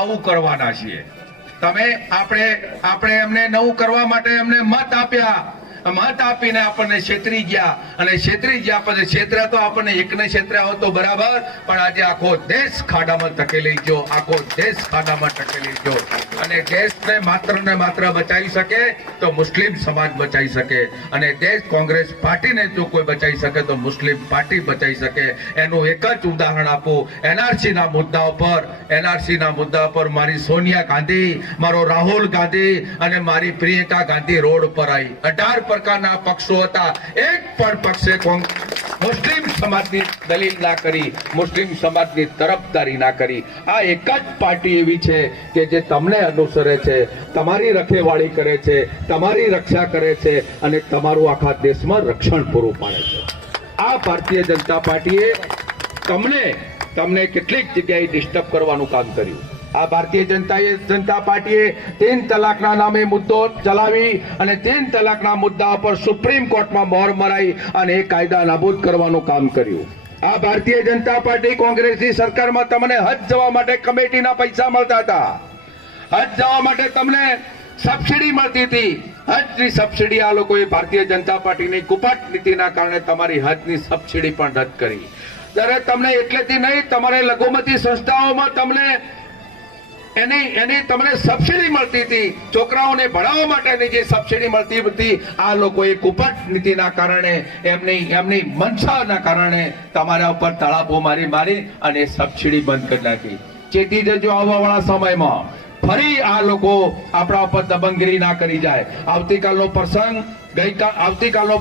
આવું કરવાના છીએ. તમે આપણે એમને નવું કરવા માટે એમને મત આપ્યા, મત આપીને આપણને છેતરી ગયા, અને છેતરી ગયા પછી છેતરા તો આપણને એકને છેતર્યા હોત તો બરાબર, પણ આજે આખો દેશ ખાડામાં ધકેલી ગયો, આખો દેશ ખાડામાં ધકેલી ગયો. અને દેશને માત્ર ને માત્ર બચાવી શકે તો મુસ્લિમ સમાજ બચાવી શકે, અને દેશ કોંગ્રેસ પાર્ટીને જો કોઈ બચાવી શકે તો મુસ્લિમ પાર્ટી બચાવી શકે. એનું એક જ ઉદાહરણ આપું. એનઆરસી ના મુદ્દા પર મારી સોનિયા ગાંધી, મારો રાહુલ ગાંધી અને મારી પ્રિયંકા ગાંધી રોડ પર આવી. 18 પ્રકારના પક્ષો હતા, એક પણ પક્ષે મુસ્લિમ સમાજની દલીલ ના કરી, મુસ્લિમ સમાજની તરફદારી ના કરી. આ એક જ પાર્ટી એવી છે કે જે તમને અનુસરે છે, તમારી રખેવાળી કરે છે, તમારી રક્ષા કરે છે અને તમારું આખા દેશમાં રક્ષણ પૂરું પાડે છે. આ ભારતીય જનતા પાર્ટીએ તમને કેટલીક જગ્યાએ ડિસ્ટર્બ કરવાનું કામ કર્યું. આ ભારતીય જનતા પાર્ટીએ 3 તલાકના નામે મુદ્દો ચલાવી અને 3 તલાકના મુદ્દા પર સુપ્રીમ કોર્ટમાં મોહર મરાઈ અને એ કાયદા નાબૂદ કરવાનું કામ કર્યું. આ ભારતીય જનતા પાર્ટી કોંગ્રેસની સરકારમાં તમને હજ જવા માટે કમિટીના પૈસા મળતા હતા, હજ જવા માટે તમને સબસિડી મળતી હતી. હજની સબસિડી આ લોકોએ ભારતીય જનતા પાર્ટીની કુપટ નીતિના કારણે તમારી હજની સબસિડી પણ રદ કરી. ત્યારે તમને એટલેથી નહીં, તમારે લઘુમતી સંસ્થાઓમાં તમને તમને સબસિડી મળતી હતી, છોકરાઓને ભણાવવા માટેની જે સબસિડી મળતી હતી, આ લોકોએ કુપટ નીતિના કારણે, એમની મનસાના કારણે તમારા ઉપર તળાપો મારી અને સબસિડી બંધ કરી નાખી. ચેતી જજો, આવવાવાળા સમયમાં ફરી આ લોકો આપણા ઉપર દબંગગીરી ના કરી જાય. આવતીકાલનો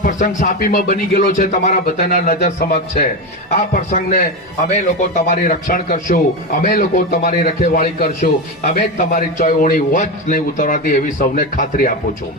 પ્રસંગ સાપીમાં બની ગયેલો છે, તમારા બધાના નજર સમક્ષ છે. આ પ્રસંગને અમે લોકો તમારી રક્ષણ કરશું, અમે લોકો તમારી રખેવાળી કરશું, અમે તમારી ચોયઓણી વચ નહીં ઉતરવાથી એવી સૌને ખાતરી આપું છું.